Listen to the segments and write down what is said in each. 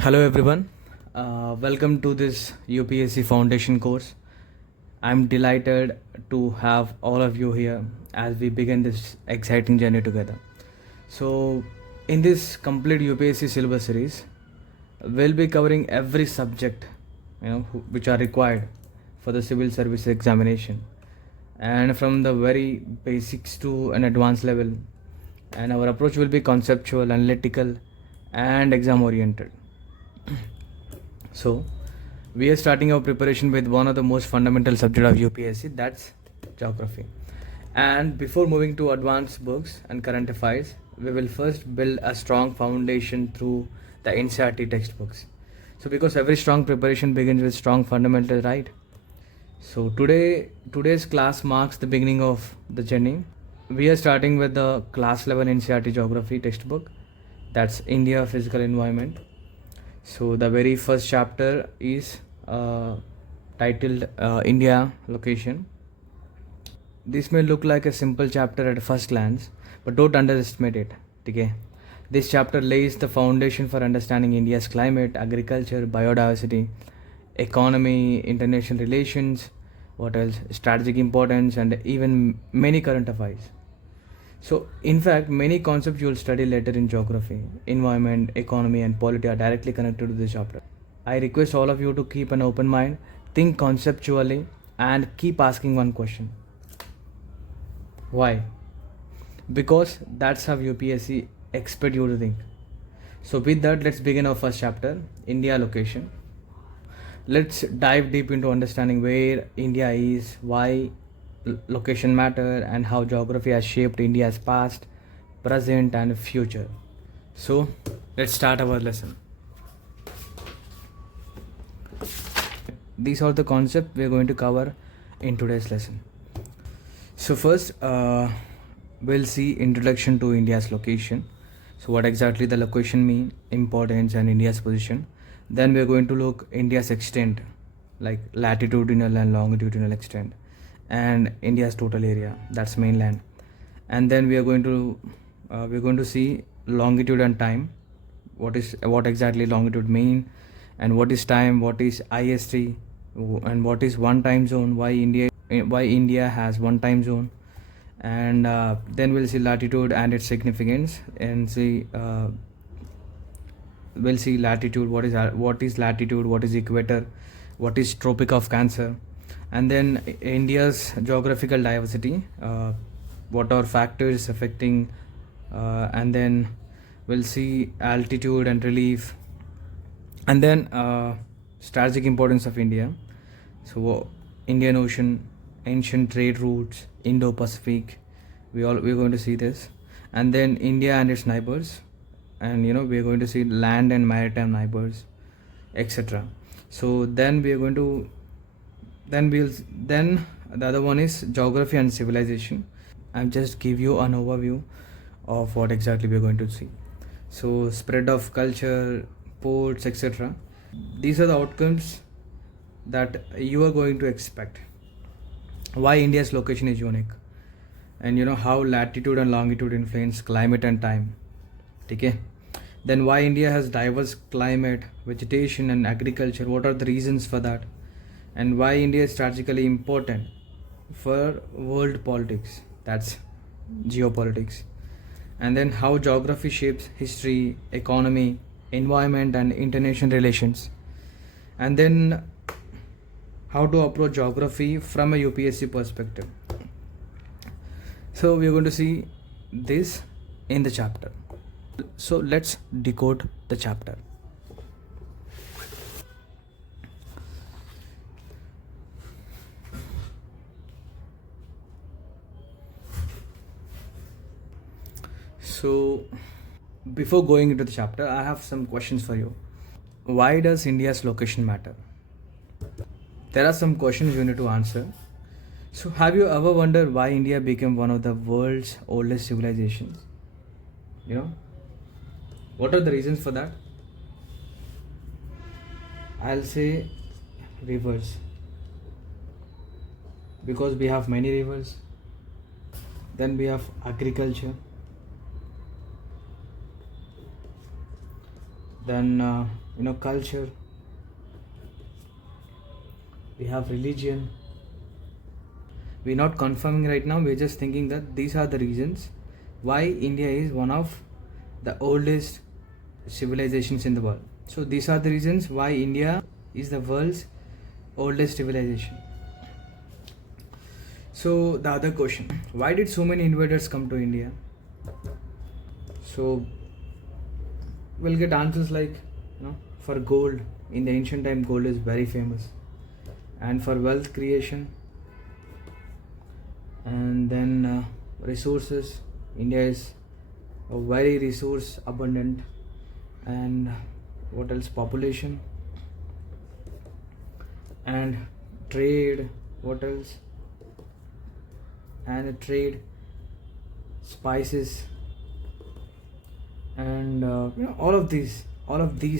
Hello everyone, welcome to this UPSC Foundation course. I'm delighted to have all of you here as we begin this exciting journey together. So, in this complete UPSC syllabus series, we'll be covering every subject which are required for the civil service examination, and from the very basics to an advanced level. And our approach will be conceptual, analytical, and exam oriented. So, we are starting our preparation with one of the most fundamental subject of UPSC, that's geography. And before moving to advanced books and current affairs, we will first build a strong foundation through the NCERT textbooks. So, because every strong preparation begins with strong fundamentals, right? So today's class marks the beginning of the journey. We are starting with the class level NCERT geography textbook, that's India Physical Environment. So the very first chapter is titled India Location. This may look like a simple chapter at first glance, but don't underestimate it. Okay? This chapter lays the foundation for understanding India's climate, agriculture, biodiversity, economy, international relations, what else, strategic importance, and even many current affairs. So, in fact, many concepts you will study later in geography, environment, economy, and polity are directly connected to this chapter. I request all of you to keep an open mind, think conceptually, and keep asking one question: why? Because that's how UPSC expect you to think. So, with that, let's begin our first chapter, India Location. Let's dive deep into understanding where India is, why location matter, and how geography has shaped India's past, present, and future. So, let's start our lesson. These are the concepts we are going to cover in today's lesson. So, first, we'll see introduction to India's location. So, what exactly the location mean, importance, and India's position. Then we are going to look India's extent, like latitudinal and longitudinal extent, and India's total area, that's mainland. And then we're going to see longitude and time. What exactly longitude mean, and what is time, what is IST, and what is one time zone, why India has one time zone. And then we'll see latitude and its significance, and we'll see latitude, what is latitude, what is equator, what is tropic of Cancer. And then India's geographical diversity, what are factors affecting, and then we'll see altitude and relief. And then strategic importance of India, so Indian Ocean, ancient trade routes, Indo-Pacific, we're going to see this. And then India and its neighbors, and we're going to see land and maritime neighbors, etc. So then then the other one is geography and civilization. I'm just give you an overview of what exactly we're going to see. So spread of culture, ports, etc. These are the outcomes that you are going to expect. Why India's location is unique, and how latitude and longitude influence climate and time. Okay. Then why India has diverse climate, vegetation, and agriculture, what are the reasons for that, and why India is strategically important for world politics, that's geopolitics. And then how geography shapes history, economy, environment, and international relations. And then how to approach geography from a UPSC perspective. So we're going to see this in the chapter. So let's decode the chapter. So before going into the chapter, I have some questions for you. Why does India's location matter? There are some questions you need to answer. So have you ever wondered why India became one of the world's oldest civilizations? What are the reasons for that? I'll say rivers, because we have many rivers. Then we have agriculture. then culture, we have religion. We're not confirming right now, we're just thinking that these are the reasons why India is one of the oldest civilizations in the world. So these are the reasons why India is the world's oldest civilization. So the other question, why did so many invaders come to India? So we'll get answers like, for gold. In the ancient time, gold is very famous, and for wealth creation, and then resources. India is a very resource abundant, and what else? Population and trade. What else? And trade, spices, and all of these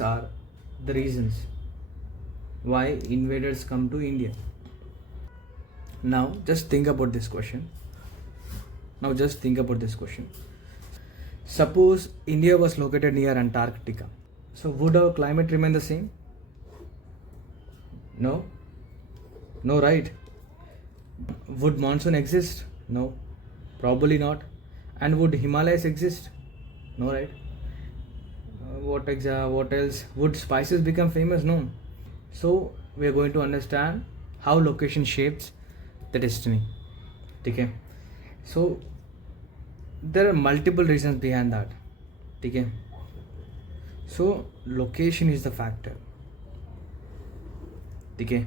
are the reasons why invaders come to India. Now just think about this question. Suppose India was located near Antarctica, so would our climate remain the same? No, right? Would monsoon exist? No, probably not. And would Himalayas exist? No, right? What else? Would spices become famous? No. So we are going to understand how location shapes the destiny. Okay. So there are multiple reasons behind that. Okay. So location is the factor. Okay.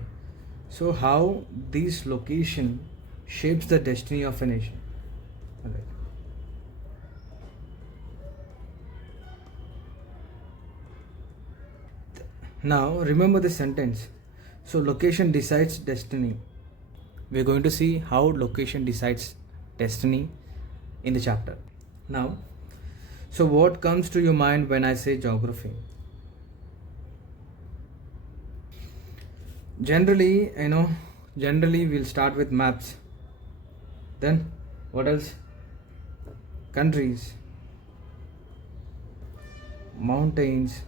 So how this location shapes the destiny of a nation. Alright. Now remember the sentence. So location decides destiny. We're going to see how location decides destiny in the chapter. Now, so what comes to your mind when I say geography? Generally we'll start with maps. Then what else? Countries, mountains.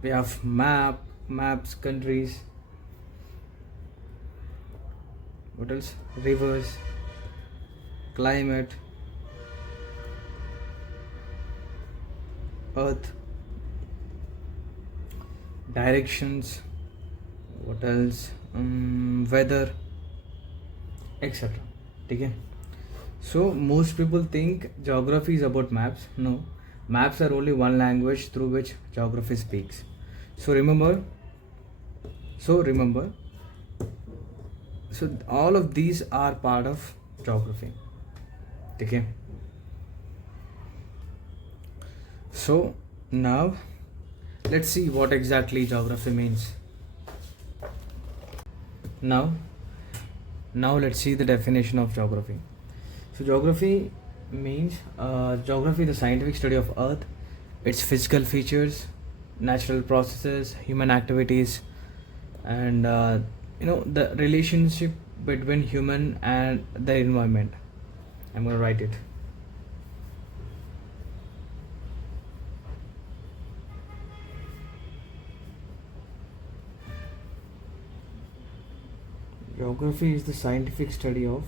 We have maps, countries. What else? Rivers, climate, earth, directions. What else? Weather, etc. Okay. So most people think geography is about maps. No, maps are only one language through which geography speaks. So remember, all of these are part of geography. Okay. So now let's see what exactly geography means. Now let's see the definition of geography. So geography means geography, the scientific study of Earth, its physical features, natural processes, human activities, and the relationship between human and the environment. I'm going to write it. Geography is the scientific study of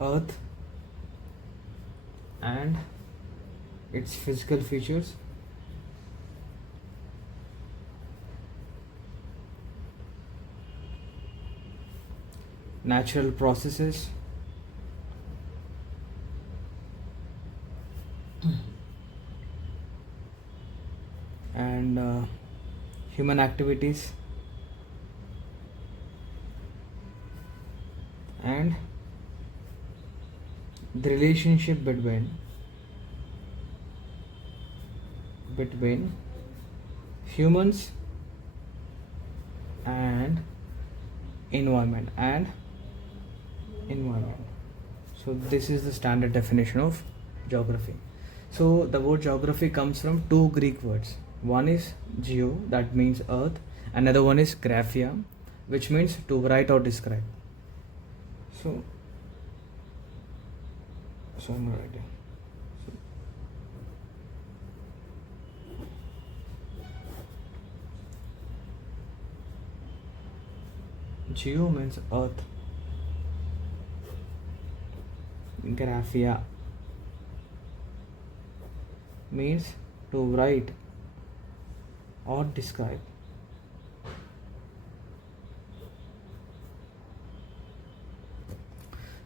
Earth and its physical features, natural processes, and human activities, and the relationship between humans and environment. So this is the standard definition of geography. So the word geography comes from two Greek words. One is geo, that means earth. Another one is graphia, which means to write or describe. So So I'm writing. Geo means earth. Graphia means to write or describe.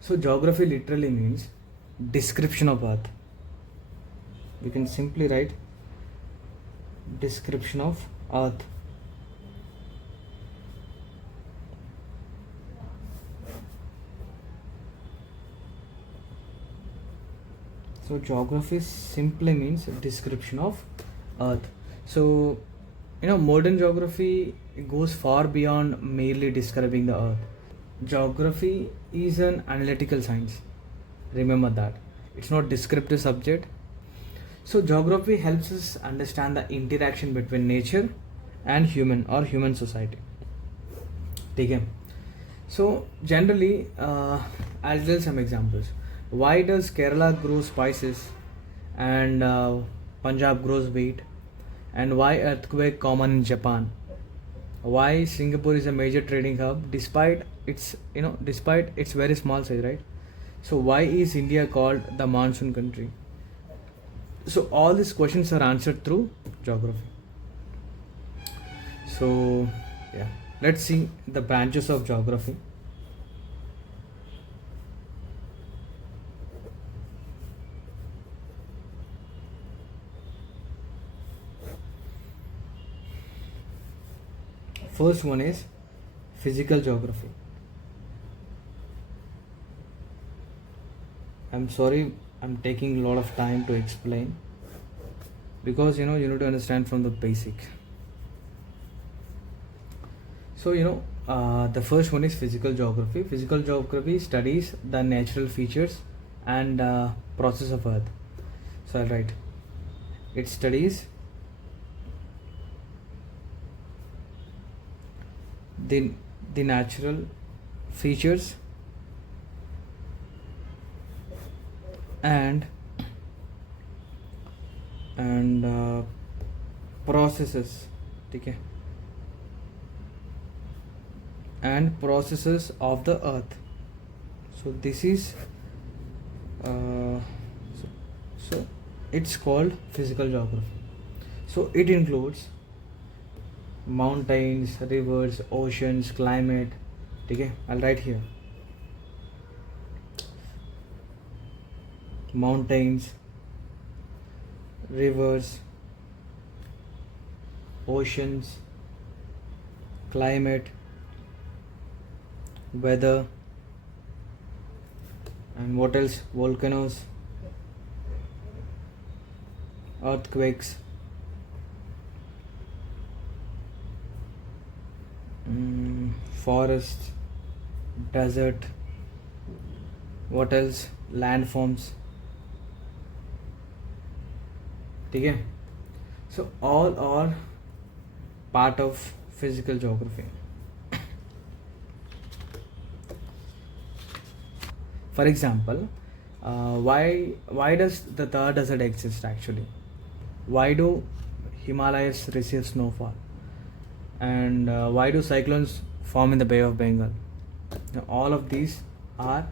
So geography literally means description of earth. We can simply write description of earth. So geography simply means description of earth. So modern geography goes far beyond merely describing the earth. Geography is an analytical science. Remember that. It's not descriptive subject. So geography helps us understand the interaction between nature and human or human society. Okay. So generally, I'll tell some examples. Why does Kerala grow spices and Punjab grows wheat? And why earthquake common in Japan? Why Singapore is a major trading hub despite its very small size, right? So why is India called the monsoon country? So all these questions are answered through geography. So yeah, let's see the branches of geography. First one is physical geography. I'm sorry, I'm taking a lot of time to explain because you need to understand from the basic. So the first one is physical geography. Physical geography studies the natural features and process of Earth. So I'll write. It studies the natural features and processes, okay, and processes of the earth. So this is so it's called physical geography. So it includes mountains, rivers, oceans, climate. Okay, I'll write here. Mountains, rivers, oceans, climate, weather, and what else? Volcanoes, earthquakes, forest, desert, what else? Landforms. Okay, so all are part of physical geography. For example, why does the Thar Desert exist actually? Why do Himalayas receive snowfall? And why do cyclones form in the Bay of Bengal? Now, all of these are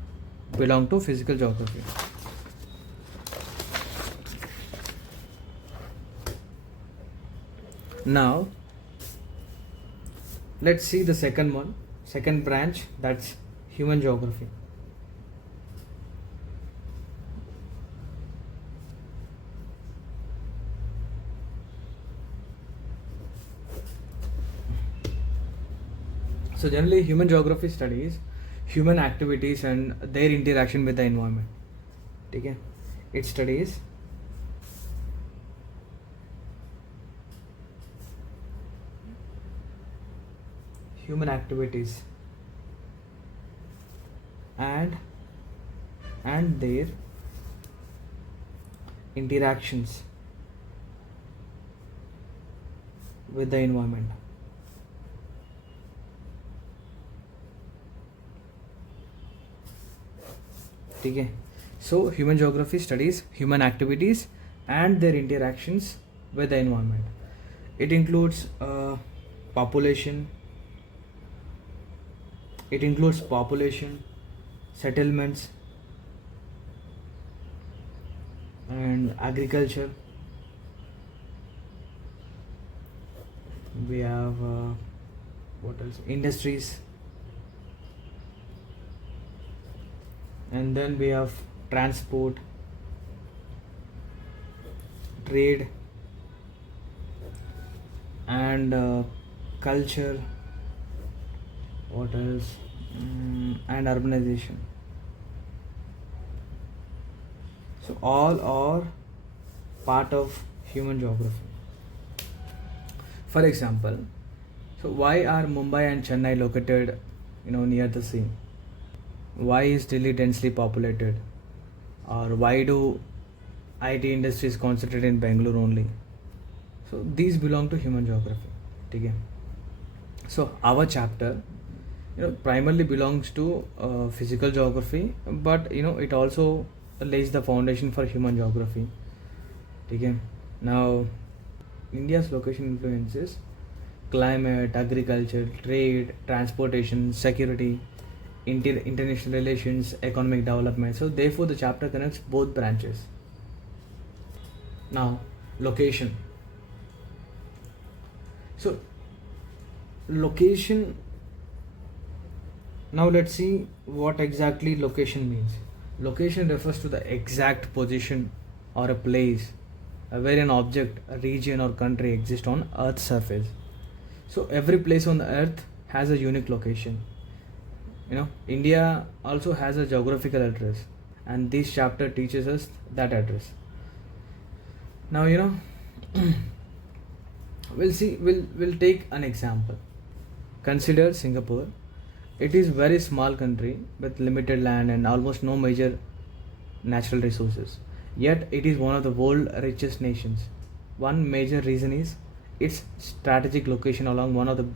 belong to physical geography. Now let's see the second branch, that's human geography. So generally human geography studies human activities and their interaction with the environment. Okay, it studies human activities and their interactions with the environment. Okay, So human geography studies human activities and their interactions with the environment. It includes population. It includes population, settlements, and agriculture. We have what else? Industries, and then we have transport, trade, and culture. What else? And urbanization. So all are part of human geography. For example, so why are Mumbai and Chennai located, near the sea? Why is Delhi densely populated? Or why do IT industries concentrate in Bangalore only? So these belong to human geography. Okay. So our chapter, primarily belongs to physical geography, but it also lays the foundation for human geography. Okay. Now, India's location influences climate, agriculture, trade, transportation, security, international relations, economic development. So therefore, the chapter connects both branches. Now, location. So location. Now let's see what exactly location means. Location refers to the exact position or a place where an object, a region or country exists on Earth's surface. So every place on the Earth has a unique location. India also has a geographical address, and this chapter teaches us that address. Now we'll take an example. Consider Singapore. It is very small country with limited land and almost no major natural resources. Yet it is one of the world's richest nations. One major reason is its strategic location along one of the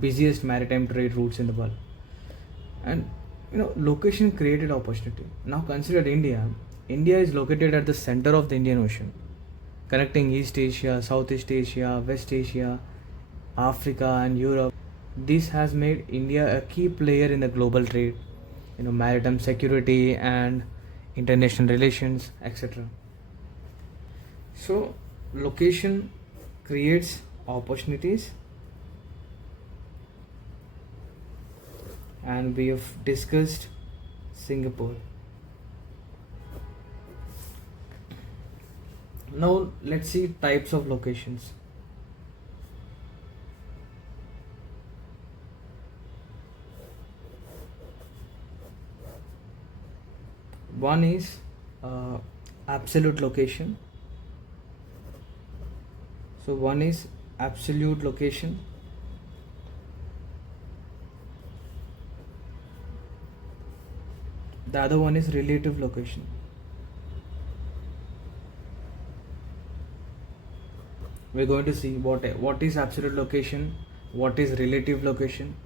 busiest maritime trade routes in the world. And location created opportunity. Now consider India. India is located at the center of the Indian Ocean, connecting East Asia, Southeast Asia, West Asia, Africa, and Europe. This has made India a key player in the global trade, maritime security and international relations, etc. So, location creates opportunities, and we have discussed Singapore. Now, let's see types of locations. One is absolute location. So one is absolute location. The other one is relative location. We're going to see what is absolute location, what is relative location,